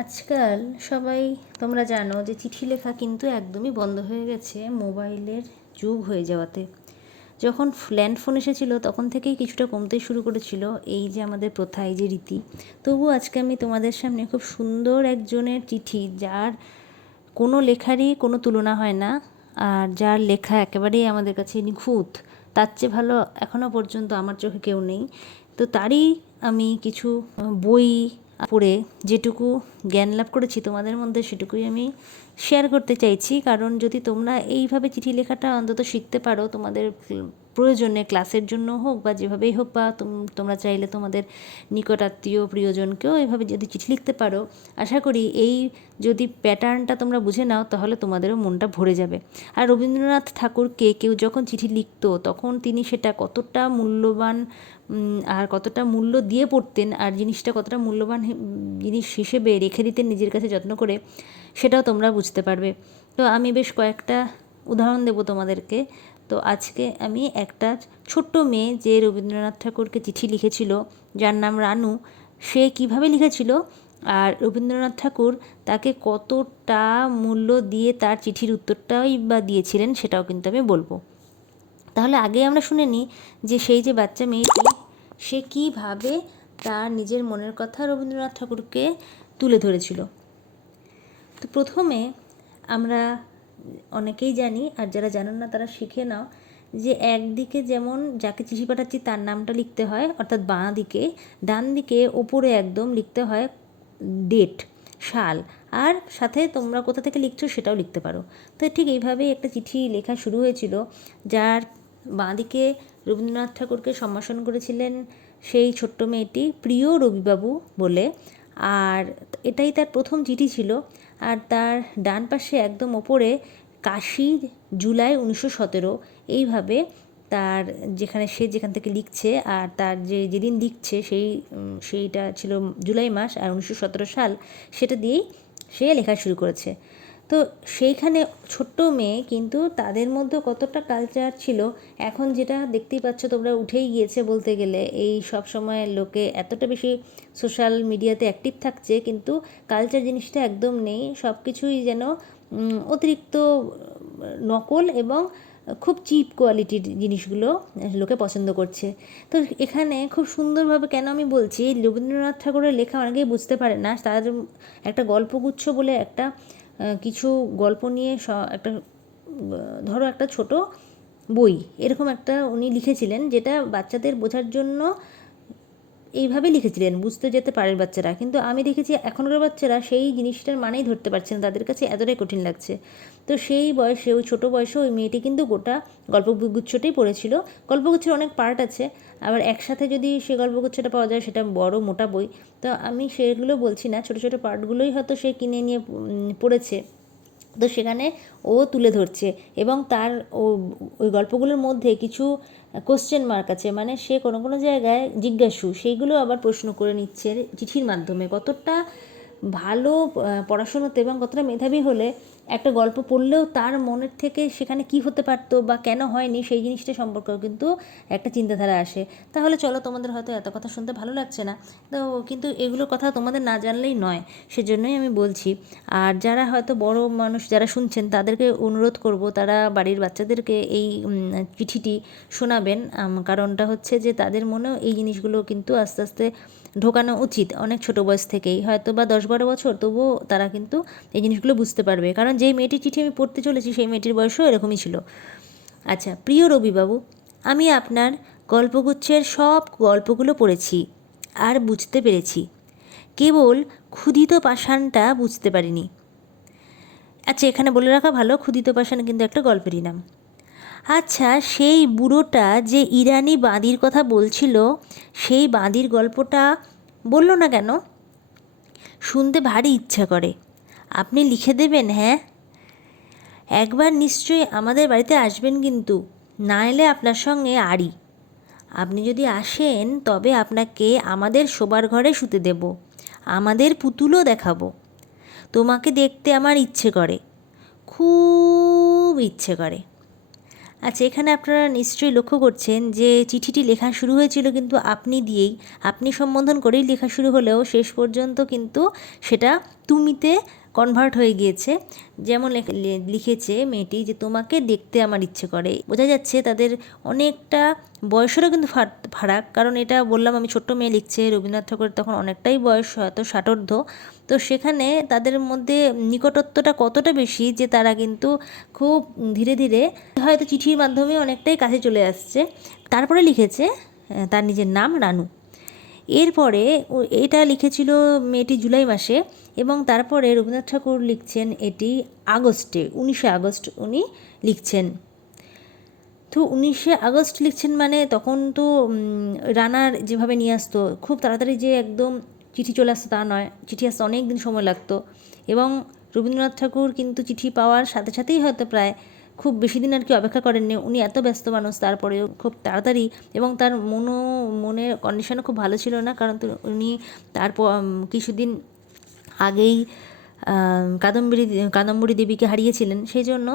আজকাল সবাই, তোমরা জানো যে চিঠি লেখা কিন্তু একদমই বন্ধ হয়ে গেছে মোবাইলের যুগ হয়ে যাওয়াতে। যখন ল্যান্ড ফোন এসেছিল, তখন থেকেই কিছুটা কমতে শুরু করেছিল এই যে আমাদের প্রথা, এই যে রীতি। তবু আজকে আমি তোমাদের সামনে খুব সুন্দর একজনের চিঠি, যার কোনো লেখারই কোনো তুলনা হয় না, আর যার লেখা একেবারেই আমাদের কাছে নিখুঁত, তার চেয়ে ভালো এখনও পর্যন্ত আমার চোখে কেউ নেই। তো তারই আমি কিছু বই পড়ে যেটুকু জ্ঞান লাভ করেছি তোমাদের মধ্যে সেটুকুই আমি শেয়ার করতে চাইছি। কারণ যদি তোমরা এইভাবে চিঠি লেখাটা অন্তত শিখতে পারো তোমাদের প্রয়োজনে ক্লাসের জন্য হোক বা যেভাবেই হোক বা তোমরা চাইলে তোমাদের নিকট আত্মীয় প্রিয়জনকেও এভাবে যদি চিঠি লিখতে পারো, আশা করি এই যদি প্যাটার্নটা তোমরা বুঝে নাও তাহলে তোমাদেরও মনটা ভরে যাবে। আর রবীন্দ্রনাথ ঠাকুরকে কেউ যখন চিঠি লিখতো তখন তিনি সেটা কতটা মূল্যবান আর কতটা মূল্য দিয়ে পড়তেন আর জিনিসটা কতটা মূল্যবান জিনিস হিসেবে রেখে দিতেন নিজের কাছে যত্ন করে, সেটাও তোমরা বুঝতে পারবে। তো আমি বেশ কয়েকটা উদাহরণ দেবো তোমাদেরকে। তো আজকে আমি একটা ছোট্ট মেয়ে যে রবীন্দ্রনাথ ঠাকুরকে চিঠি লিখেছিল, যার নাম রানু, সে কীভাবে লিখেছিল আর রবীন্দ্রনাথ ঠাকুর তাকে কতটা মূল্য দিয়ে তার চিঠির উত্তরটাই বা দিয়েছিলেন সেটাও কিন্তু আমি বলব। তাহলে আগে আমরা শুনে নিই যে সেই যে বাচ্চা মেয়েটি, সে কীভাবে তার নিজের মনের কথা রবীন্দ্রনাথ ঠাকুরকে তুলে ধরেছিল। তো প্রথমে আমরা অনেকেই জানি, আর যারা জানেন না তারা শিখে নাও যে একদিকে যেমন যাকে চিঠি পাঠাচ্ছি তার নামটা লিখতে হয়, অর্থাৎ বাঁ দিকে, ডান দিকে ওপরে একদম লিখতে হয় ডেট সাল, আর সাথে তোমরা কোথা থেকে লিখছো সেটাও লিখতে পারো। তো ঠিক এইভাবেই একটা চিঠি লেখা শুরু হয়েছিল, যার বাঁ দিকে রবীন্দ্রনাথ ঠাকুরকে সম্ভাষণ করেছিলেন সেই ছোট্ট মেয়েটি প্রিয় রবিবাবু বলে, আর এটাই তার প্রথম চিঠি ছিল। আর তার ডান পাশে একদম ওপরে কাশি, জুলাই উনিশশো সতেরো। এইভাবে তার যেখানে সে যেখান থেকে লিখছে আর তার যে যেদিন লিখছে সেই সেইটা ছিল জুলাই মাস আর উনিশশো সতেরো সাল, সেটা দিয়েই সে লেখা শুরু করেছে। তো সেইখানে ছোট্ট মেয়ে কিন্তু তাদের মধ্যে কতটা কালচার ছিল, এখন যেটা দেখতেই পাচ্ছ তোমরা উঠেই গিয়েছে বলতে গেলে। এই সব সময় লোকে এতটা বেশি সোশ্যাল মিডিয়াতে অ্যাক্টিভ থাকছে, কিন্তু কালচার জিনিসটা একদম নেই। সব কিছুই যেন অতিরিক্ত নকল এবং খুব চিপ কোয়ালিটির জিনিসগুলো লোকে পছন্দ করছে। তো এখানে খুব সুন্দরভাবে কেন আমি বলছি, রবীন্দ্রনাথ ঠাকুরের লেখা অনেকেই বুঝতে পারে না। তার একটা গল্পগুচ্ছ বলে একটা কিছু গল্প নিয়ে স, একটা ধরো একটা ছোটো বই। এরকম একটা উনি লিখেছিলেন যেটা বাচ্চাদের বোঝার জন্য এইভাবে লিখেছিলেন, বুঝতে যেতে পারেন বাচ্চারা। কিন্তু আমি দেখেছি এখনকার বাচ্চারা সেই জিনিসটার মানেই ধরতে পারছে না, তাদের কাছে এতটাই কঠিন লাগছে। তো সেই বয়সে, ওই ছোটো বয়সে ওই মেয়েটি কিন্তু গোটা গল্পগুচ্ছটাই পড়েছিল। গল্পগুচ্ছের অনেক পার্ট আছে, আবার একসাথে যদি সে গল্পগুচ্ছটা পাওয়া যায়, সেটা বড় মোটা বই। তো আমি সেগুলো বলছি না, ছোটো ছোটো পার্টগুলোই হয়তো সে কিনে নিয়ে পড়েছে। তো সেখানে ও তুলে ধরছে এবং তার ও, ওই গল্পগুলোর মধ্যে কিছু কোশ্চেন মার্ক আছে। মানে সে কোনো কোনো জায়গায় জিজ্ঞাসু, সেইগুলো আবার প্রশ্ন করে নিচ্ছে চিঠির মাধ্যমে। কতটা ভালো পড়াশোনাতে এবং কতটা মেধাবী হলে একটা গল্প পড়লেও তার মনের থেকে সেখানে কি হতে পারতো বা কেন হয়নি সেই জিনিসটা সম্পর্কেও কিন্তু একটা চিন্তাধারা আসে। তাহলে চলো তোমাদের হয়তো এত কথা শুনতে ভালো লাগছে না। তো কিন্তু এগুলোর কথা তোমাদের না জানলেই নয়, সেজন্যই আমি বলছি। আর যারা হয়তো বড় মানুষ যারা শুনছেন, তাদেরকে অনুরোধ করব তারা বাড়ির বাচ্চাদেরকে এই চিঠিটি শোনাবেন। কারণটা হচ্ছে যে তাদের মনেও এই জিনিসগুলো কিন্তু আস্তে আস্তে ঢোকানো উচিত অনেক ছোটো বয়স থেকেই। হয়তো বা দশ বারো বছর, তবুও তারা কিন্তু এই জিনিসগুলো বুঝতে পারবে। কারণ যেই মেয়েটির চিঠি আমি পড়তে চলেছি, সেই মেয়েটির বয়সও এরকমই ছিল। আচ্ছা প্রিয় রবিবাবু, আমি আপনার গল্পগুচ্ছের সব গল্পগুলো পড়েছি আর বুঝতে পেরেছি। কেবল ক্ষুদিত পাষাণটা বুঝতে পারিনি। আচ্ছা এখানে বলে রাখা ভালো ক্ষুদিত পাষাণ কিন্তু একটা গল্পেরই নাম। আচ্ছা সেই বুড়োটা যে ইরানি বাঁদির কথা বলছিল, সেই বাঁদির গল্পটা বলল না কেন? শুনতে ভারী ইচ্ছা করে। আপনি লিখে দেবেন হ্যাঁ? একবার নিশ্চয়ই আমাদের বাড়িতে আসবেন কিন্তু, না এলে আপনার সঙ্গে আড়ি। আপনি যদি আসেন, তবে আপনাকে আমাদের শোবার ঘরে শুতে দেব। আমাদের পুতুলও দেখাবো। তোমাকে দেখতে আমার ইচ্ছে করে। খুব ইচ্ছে করে। আচ্ছা এখানে আপনারা নিশ্চয়ই লক্ষ্য করছেন যে চিঠিটি লেখা শুরু হয়েছিল কিন্তু আপনি দিয়েই। আপনি সম্বোধন করেই লেখা শুরু হলেও শেষ পর্যন্ত কিন্তু সেটা তুমিতে কনভার্ট হয়ে গিয়েছে। যেমন লিখেছে মেয়েটি যে, তোমাকে দেখতে আমার ইচ্ছে করে। বোঝা যাচ্ছে তাদের অনেকটা বয়সেরও কিন্তু ফার- ফারাক। কারণ এটা বললাম আমি, ছোট্ট মেয়ে লিখছে, রবীন্দ্রনাথ ঠাকুরের তখন অনেকটাই বয়স, হয়তো ষাটোর্ধ। তো সেখানে তাদের মধ্যে নিকটত্বটা কতটা বেশি যে, তারা কিন্তু খুব ধীরে ধীরে হয়তো চিঠির মাধ্যমে অনেকটাই কাছে চলে আসছে। তারপরে লিখেছে, তার নিজের নাম রানু। এরপরে এটা লিখেছিল মেয়েটি জুলাই মাসে এবং তারপরে রবীন্দ্রনাথ ঠাকুর লিখছেন এটি আগস্টে, উনিশে আগস্ট উনি লিখছেন। তো উনিশে আগস্ট লিখছেন মানে তখন তো রানার যেভাবে নিয়ে আসতো, খুব তাড়াতাড়ি যে একদম চিঠি চলে আসতো তা নয়, চিঠি আসতে অনেক দিন সময় লাগতো এবং রবীন্দ্রনাথ ঠাকুর কিন্তু চিঠি পাওয়ার সাথে সাথেই হয়তো প্রায় খুব বেশি দিন আর কি অপেক্ষা করেননি। উনি এত ব্যস্ত মানুষ, তারপরেও খুব তাড়াতাড়ি এবং তার মনও, মনের কন্ডিশনও খুব ভালো ছিল না। কারণ উনি তারপর কিছুদিন আগেই কাদম্বরী কাদম্বরী দেবীকে হারিয়েছিলেন। সেই জন্য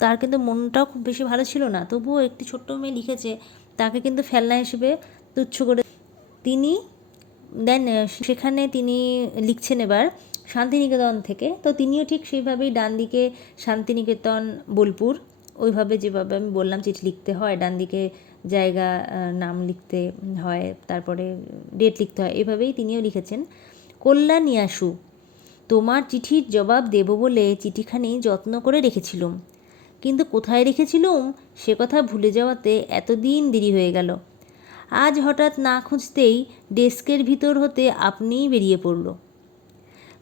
তার কিন্তু মনটাও খুব বেশি ভালো ছিল না। তবুও একটি ছোট্ট মেয়ে লিখেছে, তাকে কিন্তু ফেলনা হিসেবে তুচ্ছ করে। তিনি, দেন, সেখানে তিনি লিখছেন এবার শান্তিনিকেতন থেকে। তো তিনিও ঠিক সেইভাবেই ডান দিকে শান্তিনিকেতন, বোলপুর, ওইভাবে যেভাবে আমি বললাম চিঠি লিখতে হয়, ডান দিকে জায়গা নাম লিখতে হয়, তারপরে ডেট লিখতে হয়, এভাবেই তিনিও লিখেছেন। কল্যাণিয়াসু তোমার চিঠির জবাব দেব বলে চিঠিখানি যত্ন করে রেখেছিলুম। কিন্তু কোথায় রেখেছিলুম? সে কথা ভুলে যাওয়াতে এতদিন দেরি হয়ে গেল। আজ হঠাৎ না খুঁজতেই ডেস্কের ভিতর হতে আপনিই বেরিয়ে পড়ল।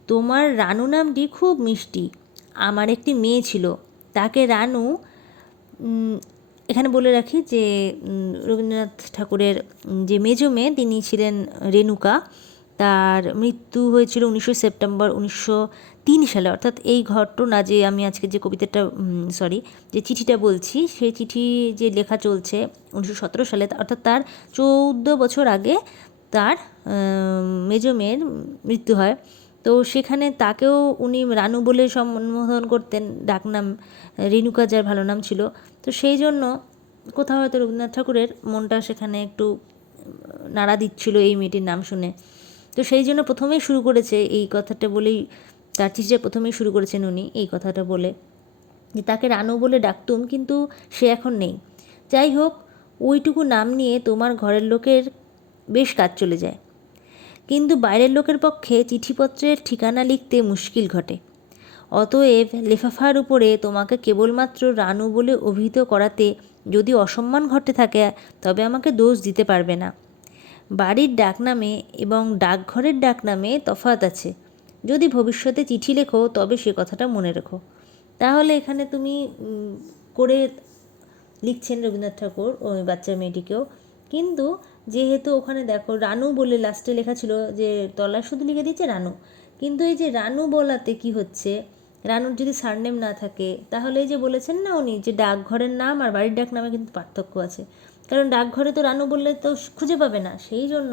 তোমার রানু নামটি খুব মিষ্টি। আমার একটি মেয়ে ছিল। তাকে রানু এখানে বলে রাখি যে রবীন্দ্রনাথ ঠাকুরের যে মেজ মেয়ে, তিনি ছিলেন রেণুকা। তার মৃত্যু হয়েছিল উনিশে সেপ্টেম্বর উনিশশো তিন সালে। অর্থাৎ এই ঘটনা যে আমি আজকে যে কবিতাটা সরি যে চিঠিটা বলছি, সেই চিঠি যে লেখা চলছে উনিশশো সতেরো সালে, অর্থাৎ তার চৌদ্দ বছর আগে তার মেজ মেয়ের মৃত্যু হয়। তো সেখানে তাকেও উনি রানু বলে সম্বোধন করতেন ডাকনাম রেণুকা যার ভালো নাম ছিল। তো সেই জন্য কোথাও হয়তো রবীন্দ্রনাথ ঠাকুরের মনটা সেখানে একটু নাড়া দিচ্ছিল এই মেয়েটির নাম শুনে। তো সেই জন্য প্রথমেই শুরু করেছে এই কথাটা বলেই, তার চিঠিটা প্রথমেই শুরু করেছেন উনি এই কথাটা বলে যে, তাকে রানু বলে ডাকতুম, কিন্তু সে এখন নেই। যাই হোক, ওইটুকু নাম নিয়ে তোমার ঘরের লোকের বেশ কাজ চলে যায়। কিন্তু বাইরের লোকের পক্ষে চিঠিপত্রের ঠিকানা লিখতে মুশকিল ঘটে। অতএব লেফাফার উপরে তোমাকে কেবলমাত্র রানু বলে অভিহিত করাতে যদি অসম্মান ঘটে থাকে, তবে আমাকে দোষ দিতে পারবে না। বাড়ির ডাকনামে এবং ডাকঘরের ডাকনামে তফাৎ আছে। যদি ভবিষ্যতে চিঠি লেখো, তবে সে কথাটা মনে রেখো। তাহলে এখানে তুমি করে লিখছেন রবীন্দ্রনাথ ঠাকুর, ওই বাচ্চা মেয়েটিকেও। কিন্তু যেহেতু ওখানে দেখো রানু বলে লাস্টে লেখা ছিল যে তলায় শুধু লিখে দিয়েছে রানু। কিন্তু এই যে রানু বলাতে কি হচ্ছে? রানুর যদি সারনেম না থাকে, তাহলে এই যে বলেছেন না উনি যে ডাকঘরের নাম আর বাড়ির ডাক নামে কিন্তু পার্থক্য আছে। কারণ ডাকঘরে তো রানু বললে তো খুঁজে পাবে না। সেই জন্য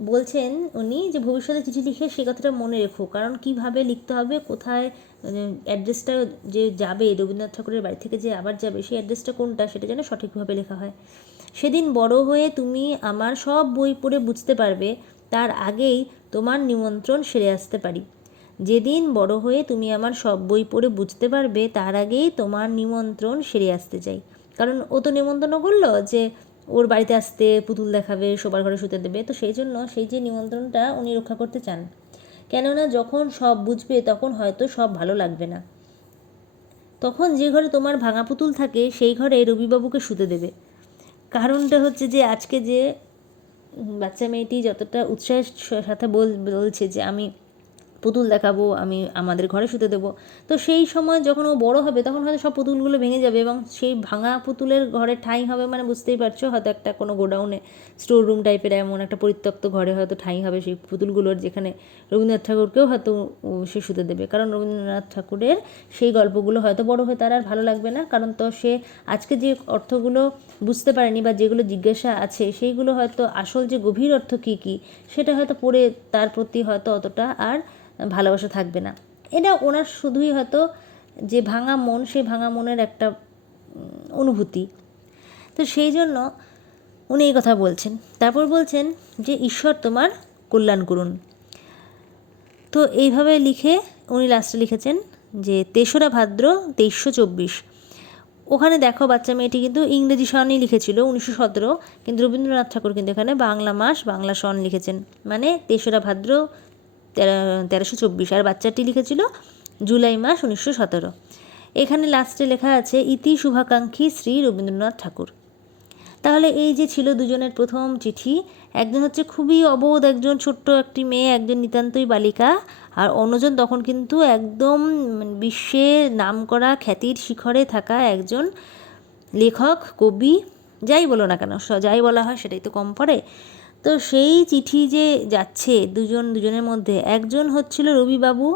বলছেন উনি যে ভবিষ্যতে চিঠি লিখে সে কথাটা মনে রেখো, কারণ কীভাবে লিখতে হবে, কোথায় অ্যাড্রেসটা যে যাবে, রবীন্দ্রনাথ ঠাকুরের বাড়ি থেকে যে আবার যাবে, সেই অ্যাড্রেসটা কোনটা, সেটা যেন সঠিকভাবে লেখা হয়। সেদিন বড় হয়ে তুমি আমার সব বই পড়ে বুঝতে পারবে, তার আগেই তোমার নিমন্ত্রণ সেরে আসতে পারি। যেদিন বড় হয়ে তুমি আমার সব বই পড়ে বুঝতে পারবে, তার আগেই তোমার নিমন্ত্রণ সেরে আসতে চাই। কারণ ও তো নিমন্ত্রণ করল যে ওর বাড়িতে আসতে পুতুল দেখাবে, শোবার ঘরে শুতে দেবে। তো সেই জন্য সেই যে নিমন্ত্রণটা উনি রক্ষা করতে চান। কেননা যখন সব বুঝবে, তখন হয়তো সব ভালো লাগবে না। তখন যে ঘরে তোমার ভাঙা পুতুল থাকে, সেই ঘরে রবিবাবুকে শুতে দেবে। কারণটা হচ্ছে যে, আজকে যে বাচ্চা মেয়েটি যতটা উৎসাহের সাথে বল, বলছে যে, আমি পুতুল দেখাবো, আমি আমাদের ঘরে শুতে দেবো। তো সেই সময় যখন ও বড় হবে, তখন হয়তো সব পুতুলগুলো ভেঙে যাবে এবং সেই ভাঙা পুতুলের ঘরে ঠাঁই হবে মানে বুঝতেই পারছ, হয়তো একটা কোনো গোডাউনে স্টোর রুম টাইপের এমন একটা পরিত্যক্ত ঘরে হয়তো ঠাঁই হবে সেই পুতুলগুলোর যেখানে রবীন্দ্রনাথ ঠাকুরকেও হয়তো সে শুতে দেবে। কারণ রবীন্দ্রনাথ ঠাকুরের সেই গল্পগুলো হয়তো বড় হয়ে তার আর ভালো লাগবে না, কারণ তো সে আজকে যে অর্থগুলো বুঝতে পারেনি বা যেগুলো জিজ্ঞাসা আছে, সেইগুলো হয়তো আসল যে গভীর অর্থ কী কী, সেটা হয়তো পড়ে তার প্রতি হয়তো অতটা আর ভালোবাসা থাকবে না। এটা ওনার শুধুই হয়তো যে ভাঙা মন, সেই ভাঙা মনের একটা অনুভূতি। তো সেই জন্য উনি এই কথা বলছেন। তারপর বলছেন যে, ঈশ্বর তোমার কল্যাণ করুন। তো এইভাবে লিখে উনি লাস্টে লিখেছেন যে, তেসরা ভাদ্র তেইশশো চব্বিশ। ওখানে দেখো বাচ্চা মেয়েটি কিন্তু ইংরেজি সনই লিখেছিল, উনিশশো সতেরো। কিন্তু রবীন্দ্রনাথ ঠাকুর কিন্তু এখানে বাংলা মাস, বাংলা সন লিখেছেন। মানে তেসরা ভাদ্র তেরোশো চব্বিশ, আর বাচ্চাটি লিখেছিল জুলাই মাস উনিশশো সতেরো। এখানে লাস্টে লেখা আছে, ইতি শুভাকাঙ্ক্ষী শ্রী রবীন্দ্রনাথ ঠাকুর। তাহলে এই যে ছিল দুজনের প্রথম চিঠি, একজন হচ্ছে খুবই অবোধ, একজন ছোট্ট একটি মেয়ে, একজন নিতান্তই বালিকা, আর অন্যজন তখন কিন্তু একদম বিশ্বে নাম করা খ্যাতির শিখরে থাকা একজন লেখক, কবি, যাই বলো না কেন যাই বলা হয় সেটাই তো কম পড়ে। তো সেই চিঠি যে যাচ্ছে দুজন, দুজনের মধ্যে, একজন হচ্ছিল রবিবাবু,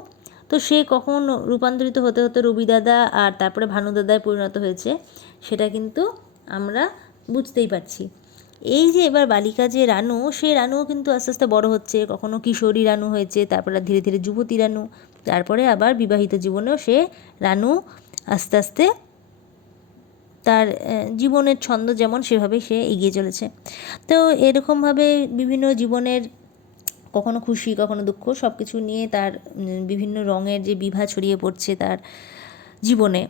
তো সে কখন রূপান্তরিত হতে হতে রবি দাদা আর তারপরে ভানু দাদায় পরিণত হয়েছে, সেটা কিন্তু আমরা বুঝতেই পারছি। এই যে এবার বালিকা যে রানু, সে রানুও কিন্তু আস্তে আস্তে বড় হচ্ছে, কখনো কিশোরী রানু হয়েছে, তারপরে ধীরে ধীরে যুবতী রানু, তারপরে আবার বিবাহিত জীবনেও সে রানু আস্তে আস্তে তার জীবনের ছন্দ যেমন সেভাবে সে এগিয়ে চলেছে। তো এরকমভাবে বিভিন্ন জীবনের কখনো খুশি, কখনো দুঃখ সব কিছু নিয়ে তার বিভিন্ন রঙের যে বিভা ছড়িয়ে পড়ছে তার জীবনে।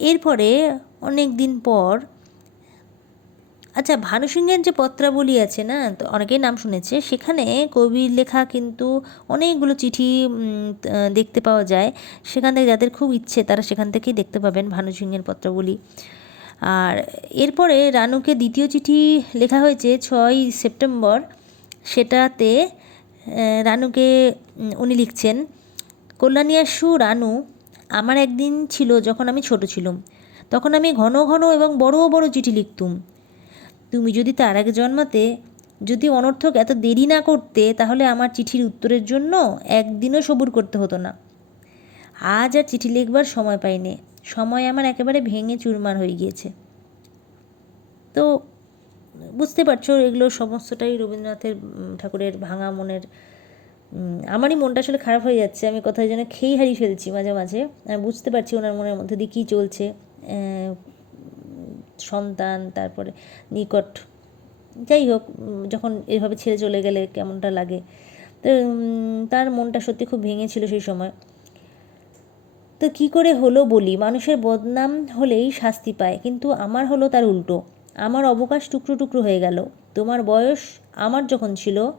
এরপরে অনেক দিন পর আচ্ছা ভানু সিংহের যে পত্রাবলী আছে না, তো অনেকেই নাম শুনেছে, সেখানে কবির লেখা কিন্তু অনেকগুলো চিঠি দেখতে পাওয়া যায়। সেখান থেকে যাদের খুব ইচ্ছে, তারা সেখান থেকেই দেখতে পাবেন ভানু সিংহের পত্রাবলী। আর এরপরে রানুকে দ্বিতীয় চিঠি লেখা হয়েছে ছয় সেপ্টেম্বর। সেটাতে রানুকে উনি লিখছেন কল্যাণীয়াসু রানু, আমার একদিন ছিল যখন আমি ছোট ছিলাম। তখন আমি ঘন ঘন এবং বড় বড় চিঠি লিখতুম। তুমি যদি তার আগে জন্মাতে, যদি অনর্থক এত দেরি না করতে, তাহলে আমার চিঠির উত্তরের জন্য একদিনও সবুর করতে হতো না। আজ আর চিঠি লিখবার সময় পাইনি। সময় আমার একেবারে ভেঙে চুরমার হয়ে গিয়েছে। তো, বুঝতে পারছ, এগুলো সমস্তটাই রবীন্দ্রনাথের ঠাকুরের ভাঙা মনের আমারই মনটা আসলে খারাপ হয়ে যাচ্ছে। আমি কোথায় যেন খেই হারিয়ে ফেলছি মাঝে মাঝে। বুঝতে পারছি ওনার মনের মধ্যে দিয়ে কী চলছে। সন্তান, তারপরে নিকট, যাই হোক যখন এভাবে ছেড়ে চলে গেলে কেমনটা লাগে? তো তার মনটা সত্যি খুব ভেঙেছিল সেই সময়। তো কি করে হলো বলি, মানুষের বদনাম হলেই শাস্তি পায়, কিন্তু আমার হলো তার উল্টো। আমার অবকাশ টুকরো টুকরো হয়ে গেল। তোমার বয়স আমার যখন ছিল,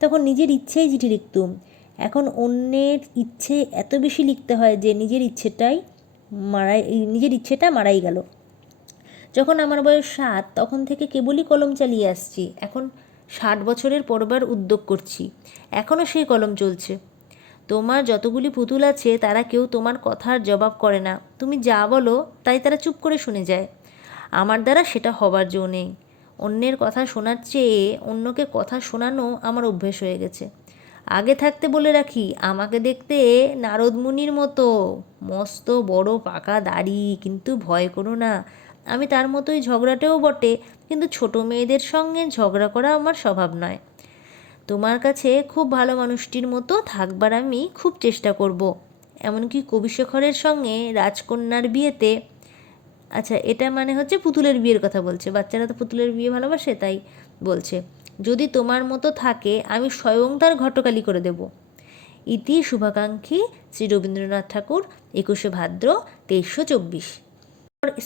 তখন নিজের ইচ্ছেই চিঠি লিখতুম। এখন অন্যের ইচ্ছে এত বেশি লিখতে হয় যে, নিজের ইচ্ছেটাই মারাই, নিজের ইচ্ছেটা মারাই গেল। যখন আমার বয়স সাত, তখন থেকে কেবলই কলম চালিয়ে আসছি। এখন ষাট বছরের পরবার উদ্যোগ করছি। এখনও সেই কলম চলছে। তোমার যতগুলি পুতুল আছে, তারা কেউ তোমার কথার জবাব করে না। তুমি যা বলো, তাই তারা চুপ করে শুনে যায়। আমার দ্বারা সেটা হবার জো নেই। অন্যের কথা শোনার চেয়ে অন্যকে কথা শোনানো আমার অভ্যেস হয়ে গেছে। আগে থাকতে বলে রাখি, আমাকে দেখতে নারদমুনির মতো, মস্ত বড় পাকা দাড়ি, কিন্তু ভয় করো না। আমি তার মতোই ঝগড়াটেও বটে, কিন্তু ছোট মেয়েদের সঙ্গে ঝগড়া করা আমার স্বভাব নয়। তোমার কাছে খুব ভালো মানুষটির মতো থাকবার আমি খুব চেষ্টা করব। এমনকি কবিশেখরের সঙ্গে রাজকন্যার বিয়েতে আচ্ছা এটা মানে হচ্ছে পুতুলের বিয়ের কথা বলছে। বাচ্চারা তো পুতুলের বিয়ে ভালোবাসে, তাই বলছে, যদি তোমার মতো থাকে, আমি স্বয়ং তার ঘটকালি করে দেব। ইতি শুভাকাঙ্ক্ষী শ্রী রবীন্দ্রনাথ ঠাকুর, একুশে ভাদ্র তেইশশো চব্বিশ।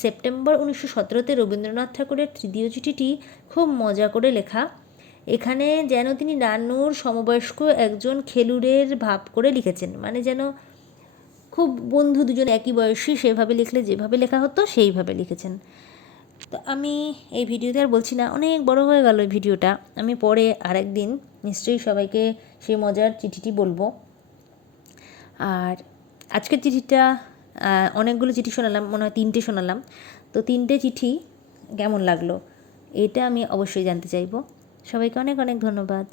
সেপ্টেম্বর উনিশশো সতেরোতে রবীন্দ্রনাথ ঠাকুরের তৃতীয় চিঠিটি খুব মজা করে লেখা। এখানে যেন তিনি নানুর সমবয়স্ক একজন খেলুড়ের ভাব করে লিখেছেন। মানে যেন খুব বন্ধু দুজন একই বয়সী সেভাবে লিখলে যেভাবে লেখা হতো সেইভাবে লিখেছেন। তো আমি এই ভিডিওতে আর বলছি না, অনেক বড় হয়ে গেল এই ভিডিওটা। আমি পরে আরেক দিন নিশ্চয়ই সবাইকে সেই মজার চিঠিটি বলব। আর আজকের চিঠিটা অনেকগুলো চিঠি শোনালাম, মনে হয় তিনটে শোনালাম। তো তিনটে চিঠি কেমন লাগল? এটা আমি অবশ্যই জানতে চাইব। সবাইকে অনেক অনেক ধন্যবাদ।